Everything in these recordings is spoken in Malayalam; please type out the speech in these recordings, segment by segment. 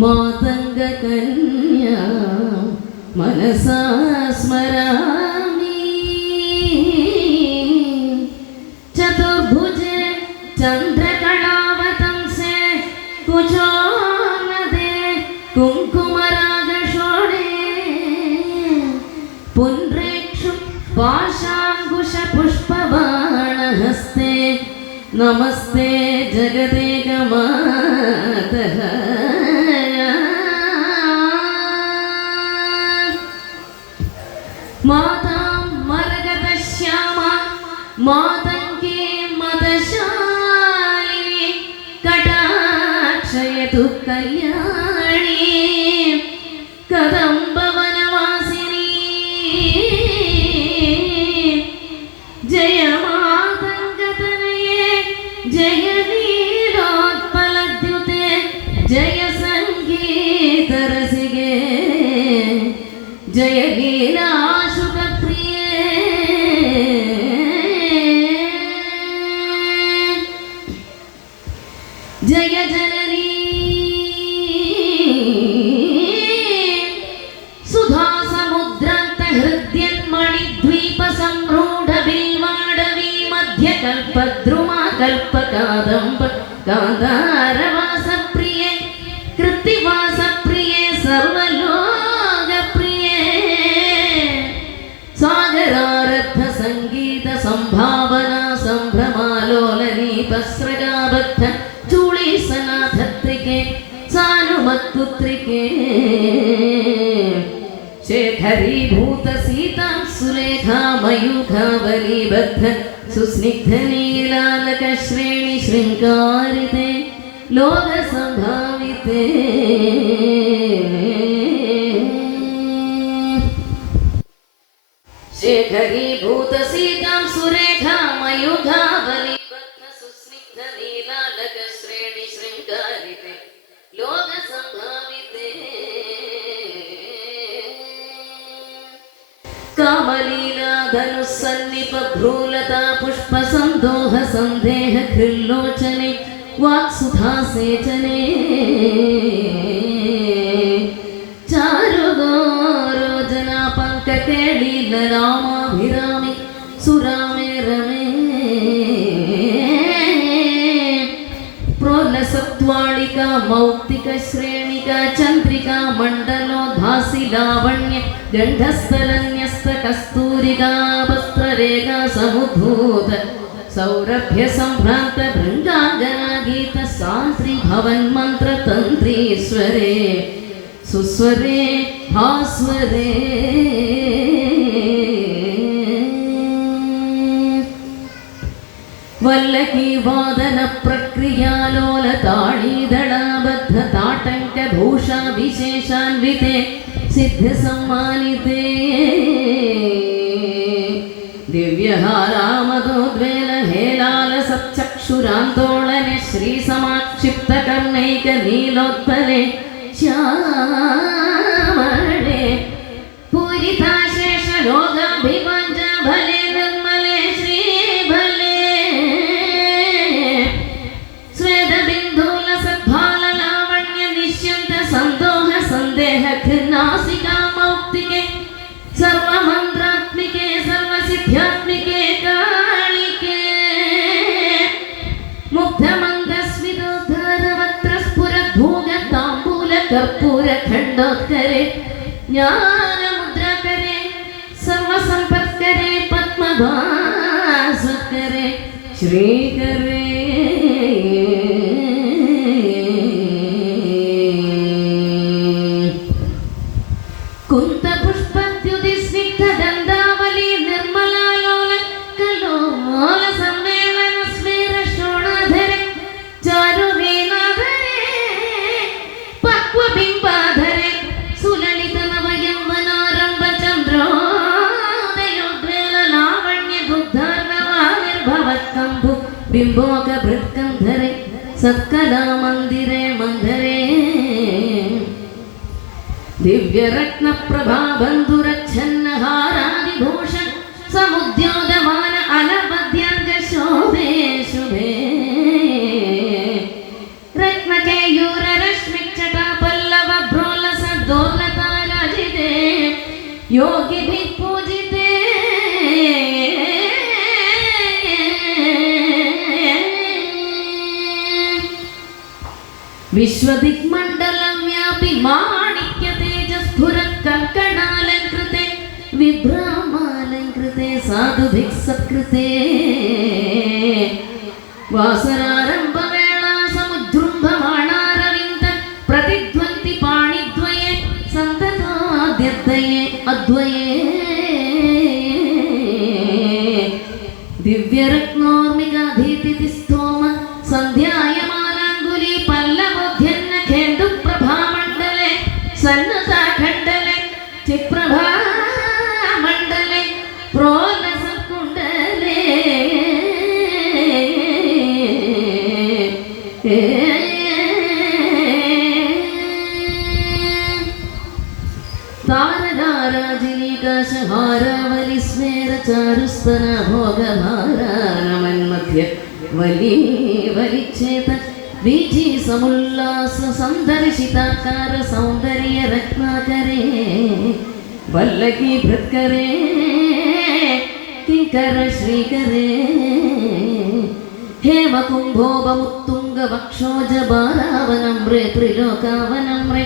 മാതംഗകന്യാ മനസാ സ്മരാമി ചതുർഭുജേ ചന്ദ്രകലാവതംസേ കുചോന്നതേ കുങ്കുമരാഗഷോണേ പുൻരേക്ഷു പാശാങ്കുശപുഷ്പബാണഹസ്തേ നമസ്തേ ജഗദേകമാതഃ മാതാം മരകതശ്യാമാ മാതംഗേ മദശാലിനി കടാക്ഷയതു കല്യാണി കദംബവനവാസിനി ജയ മാതംഗതനയേ ജയ നീലോത്പലദ്യുതേ ജയ സംഗീതരസികേ ജയ ഗീതാശുകപ്രിയേ ജയ ജനനീ സുധാസമുദ്രാന്തഹൃദ്യന്മണിദ്വീപസംരൂഢബിൽവാടവീ മധ്യകൽപദ്രുമാകൽപകാദംബ കാന്താരവാസപ്രിയേ കൃത്തിവാസപ്രിയേ സർവലോകപ്രിയേ സാഗരാരബ്ധ സംഗീത സംഭാവന സംഭ്രമാലോലനീപസ്രഗാബദ്ധ ചൂളീസനാഥത്രികേ സാനുമത്പുത്രികേ ശേഖരീഭൂത സീതാം സുലേഖാ മയൂഖാവലീബദ്ധ സുസ്നിഗ്ധനീലാലക ശ്രേണി ശൃംഗാരിതേ ലോകസംഭാവിതേ ശേഖരീഭൂത സീതാം സുരേഖാ മയൂഖാവലീബദ്ധ സുസ്നിഗ്ധനീലാലക ശ്രേണി ശൃംഗാരിതേ ലോകസംഭാവിതേ കാമലീലാധനുസന്നിപഭ്രൂലതാ പുഷ്പസന്തോഹ സന്ദേഹ ഖില്ലോചനെ വാക്സുധാസേചനേ ചാരുഗോരോജനാ പങ്കകേളീലരാമാഭിരാമി സുരാമേ രമേ പ്രോലസത്വാളികാ മൗക്തിക ശ്രേണികാ ചന്ദ്രികാ മണ്ഡലോദ്ഭാസി ലാവണ്യ ഗണ്ഡസ്ഥലന്യസ്ത കസ്തൂരികാ വസ്ത്രരേഖാ സമുദ്ഭൂത സൗരഭ്യ സംഭ്രാന്ത ഭൃംഗാംഗനാ ഗീത സാന്ദ്രി ഭവൻ മന്ത്ര തന്ത്രീശ്വരേ സുസ്വരേ ഭാസ്വരേ വല്ലകീ വാദന പ്രക്രിയാലോല താളീദളാബദ്ധ താടങ്ക ഭൂഷാ വിശേഷാൻവിതേ സിദ്ധ സമ്മാനിതേ ദിവ്യഹാരാമതോദ്വേല ഹേലാല സച്ചക്ഷുരാന്തോളനെ ശ്രീ സമാക്ഷിപ്ത കർണൈക നീലോത്പലെ ശ്യാമളേ പൂരിതാശേഷ ലോകാഭിവാഞ്ച ഭലേ നിർമ്മലേ ശ്രീഭലേ സ്വേദബിന്ദൂല സദ്ഭാല ലാവണ്യ നിശ്യന്ത സന്തോഹ സന്ദേഹ ഖിന്നാസികാ മൗക്തികേ സർവമന്ത്രാത്മികേ സർവസിദ്ധ്യാത്മികേ കാളികേ മുഗ്ധമന്ദസ്മിതോദ്ധാരവക്ത്രസ്ഫുരദ്ഭൂഗതാംബൂല കർപ്പൂര ഖണ്ഡോത്കരേ ജ്ഞാനമുദ്രാകരേ സർവസമ്പത്കരേ പത്മഭാസ്വത്കരേ ശ്രീകരേ കുന്തപുഷ്പദ്യുതി സ്നിഗ്ധദന്താവലി നിർമ്മലാലോല കലോല സമ്മേളന സ്മേര ശോണാധരെ ചാരുവേനാധരെ പക്വബിംബാധരെ സുലളിത നവയൗവനാരംഭ ചന്ദ്രോദയോദ്വേല ലാവണ്യ ദുഗ്ധാർണവാനിർഭവത്കംഭു ബിംബോക ഭൃത്കന്ധരെ സത്കലാമന്ദിരേ മന്ധരേ ദിവ്യരത്നപ്രഭാബന്ധുരച്ഛന്നഹാരാദിഭൂഷൺ സമുദ്യോതമാന അലപദ്യാംഗ ശോഭേ ശുഭേ രത്നകേയൂരരശ്മിക്ഷടാപല്ല योगिभिः पूजिते विश्वदिक्मण्डलं व्यापि माणिक्यतेजस्फुरत् कङ्कणालङ्कृते विभ्रामालङ्कृते साधुभिः सत्कृते वासरारम्भवेळा समुज्जृम्भमाणारविन्द प्रतिध्वन्ति पाणिद्वये सन्तताद्यद्वये अद्वये दिव्यरत्नोर्मिकाधीतिस्तोम सन्ध्यायमानाङ्गुली पल्लवोऽध्यन्नखेन्दुप्रभामण्डले सन्नताखण्डले चित्प्रभामण्डले प्रोलसकुण्डले तारदाराजिनीकाशहारावलिस्मेरचारुस्तन भोगभारानमन्मध्य वलिच्छेत वीची समुल्लास सन्दर्शिताकार सौन्दर्य रत्नाकरे वल्लकी भृत्करे किङ्कर श्रीकरे हेमकुम्भोपमुत्तुङ्ग वक्षोजबालावनम्रे त्रिलोकावनम्रे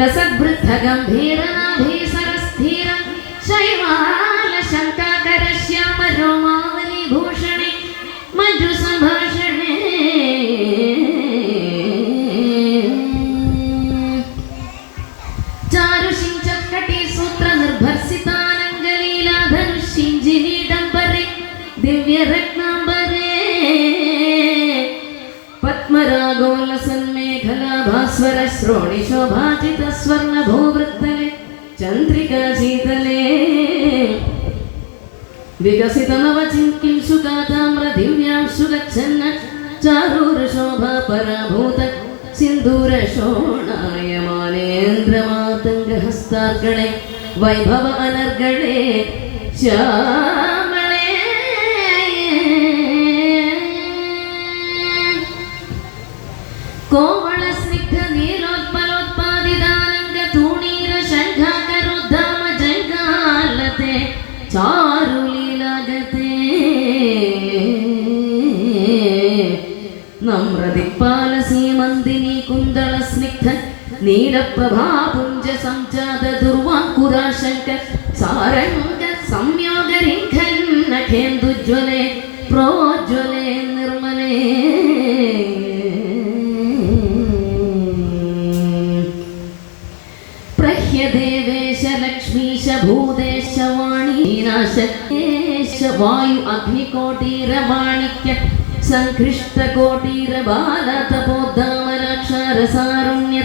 लसद्वृद्धगम्भीरनाभीसरस्थिर शैवालशङ्काकर श्यामरोमावलीभूषणे मञ्जुसम्भाषणे चारुशिञ्चत्कटीसूत्रनिर्भर्सितानङ्गलीलाधनुषिञ्जिनीडम्बरे दिव्यरत्नाम्बरे पद्मरागोल्लसन्मेखलाभास्वर श्रोणिशोभाचितस्वर्णभूवृत्तले चन्द्रिकाशीतले विकसितनवचिन्किंशुकाताम्रदिव्यांशु गच्छन् चारूरशोभा पराभूत सिन्दूरशोणायमानेन्द्रमातङ्गहस्तार्गणे वैभव अनर्गणे श्यामळे कोवलस्निग्ध नीलोत्पलोत्पादितानङ्गतूणीर शङ्खाकरोद्धाम जङ्गालते चारुलीलागते नम्रदिक्पालसीमन्दिनी कुन्दलस्निग्ध नीलप्रभापुञ्ज संजात दुर्वाङ्कुराशङ्क सारङ्ग संयोगरिङ्खन्नखेन्दुज्ज्वले प्रोज्ज्वले निर्मले प्रह्यदेवेश लक्ष्मीश भूदेश वाणीनाशेश वायु अग्निकोटीरवाणिक्य सङ्कृष्टकोटीरबालतपोद्दामराक्षारसारुण्य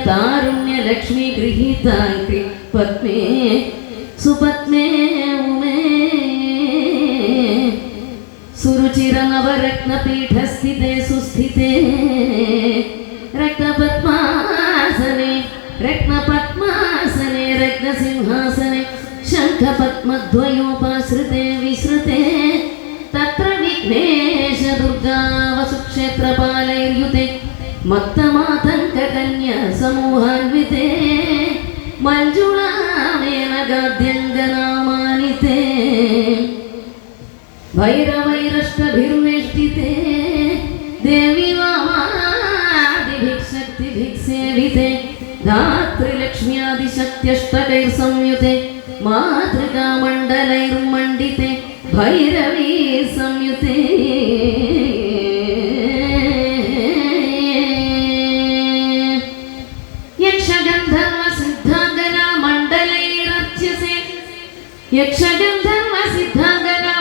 लक्ष्मी गृहीताङ्क्रि पद्मे सुपद्मे उमे सुरुचिरनवरत्नपीठस्थिते सुस्थिते रक्तपद्मासने रत्नसिंहासने शङ्खपद्मद्वयोपाश्रिते विश्रुते तत्र विघ्नेश दुर्गा वसुक्षेत्रपालैर्युते मत्तमातङ्ककन्या समूहान्विते मञ्जुळामेनगाद्यङ्गनामानिते भैरवैरष्टभिर्वेष्टिते देवी वामादिभिक्सेविते धात्रिलक्ष्म्यादिशक्त्यष्टकैर्संयुते मातृकामण्डलैर्मण्डिते भैरवी संयुते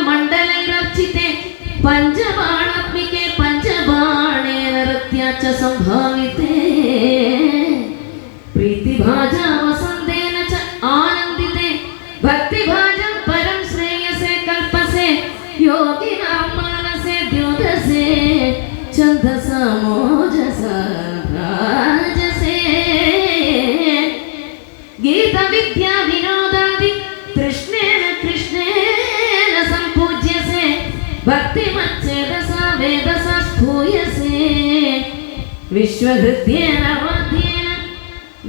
यक्षगन्धर्वसिद्धाङ्गनामण्डलैरर्चिते पञ्चबाणात्मिके पञ्चबाणेन रत्या च सम्भाविते प्रीतिभाजा वसन्तेन च आनन्दिते भक्तिभाजं परं श्रेयसे कल्पसे योगिनां मानसे द्योतसे छन्दसा मोजसा राजसे गीतविद्या विनोदादि कृष्णेन सम्पूज्यसे भक्तिमच्चेदसा वेदसा स्फूयसे विश्वहृद्येन वाद्येन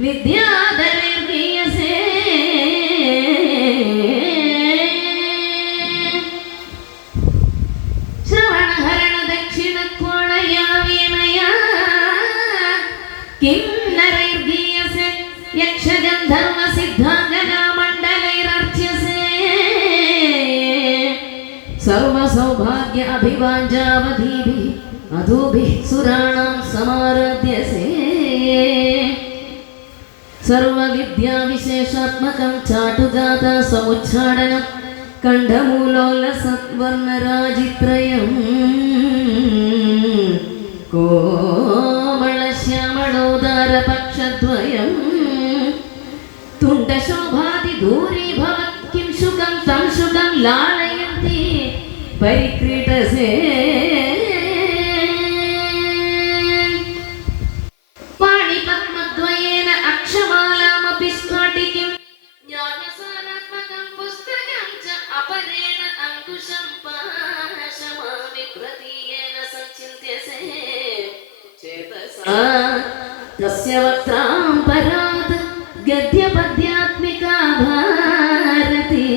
विद्याधरेर्गीयसे യക്ഷഗന്ധർവ സിദ്ധാംഗനാമണ്ഡലൈരർച്ച്യസേ സർവസൗഭാഗ്യ അഭിവാഞ്ചാവധീഭിः അധൂഭിः സുരാണാം സമാരാധ്യസേ സർവവിദ്യാവിശേഷാത്മകം ചാട്ടുഗാഥ സമുച്ഛാടനം കണ്ഠമൂലോല്ലസത്വർണരാജിത്രയം കോമളശ്യാമളോദാരപക്ഷദ്വയം തുണ്ടശോഭാതിദൂരീഭവത് കിം ശുകം തം ശുകം ലാളയന്തി പരിക്രീടസേ പാണിപത്മദ്വയേന അക്ഷമാലാമപി സ്ഫാടികിം ജ്ഞാനസാരാത്മകം പുസ്തകം ച അപരേണ അങ്കുശം പാശമാമി പ്രതീയേന സഞ്ചിന്ത്യസേ ചേതസാ തസ്യ വക്ത്രാം പരാത് ഗദ്യപദ്യാത്മികാ ഭാരതി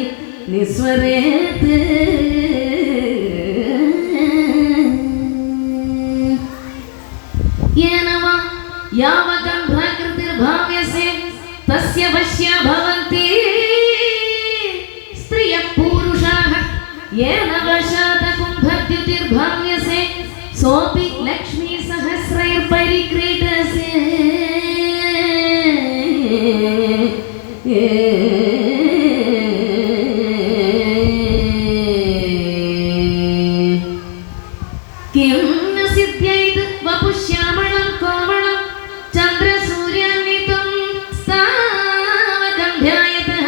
നിസ്വരേത് येन वा यावगम्भकृतिर्भाव्यसे तस्य वश्या भवन्ति स्त्रियः पुरुषाः येन वशादकुम्भद्युतिर्भाव्यसे सोऽपि लक्ष्मी सहस्रैर्परिक्रीडसे किं न सिद्ध्यैत् वपुश्यामलं कोमलं चन्द्रसूर्यान्वितं सावगम्भ्यायतः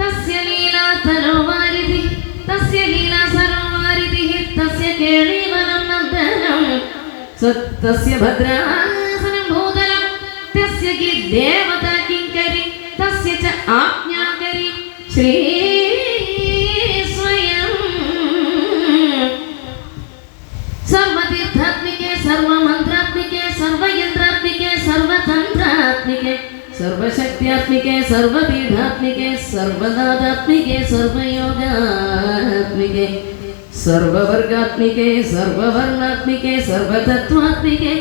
तस्य लीला तनोवारिधिः तस्य लीला सरोवारिधिः तस्य केळीवनं नन्दनं तस्य भद्रासनं भूतलं तस्य गिर्देवता किङ्करी तस्य च आज्ञाकरी श्री सर्वतीर्थात्मिके सर्वमन्त्रात्मिके सर्वयन्त्रात्मिके सर्वतन्त्रात्मिके सर्वशक्त्यात्मिके सर्वपीठात्मिके सर्वनादात्मिके सर्वयोगात्मिके सर्ववर्गात्मिके सर्ववर्णात्मिके सर्वतत्त्वात्मिके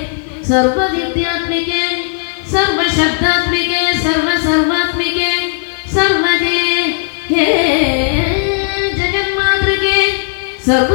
सर्वविद्यात्मिके सर्वशब्दात्मिके सर्वसर्वात्मिके सर्वजे हे जगन्मातृके सर्व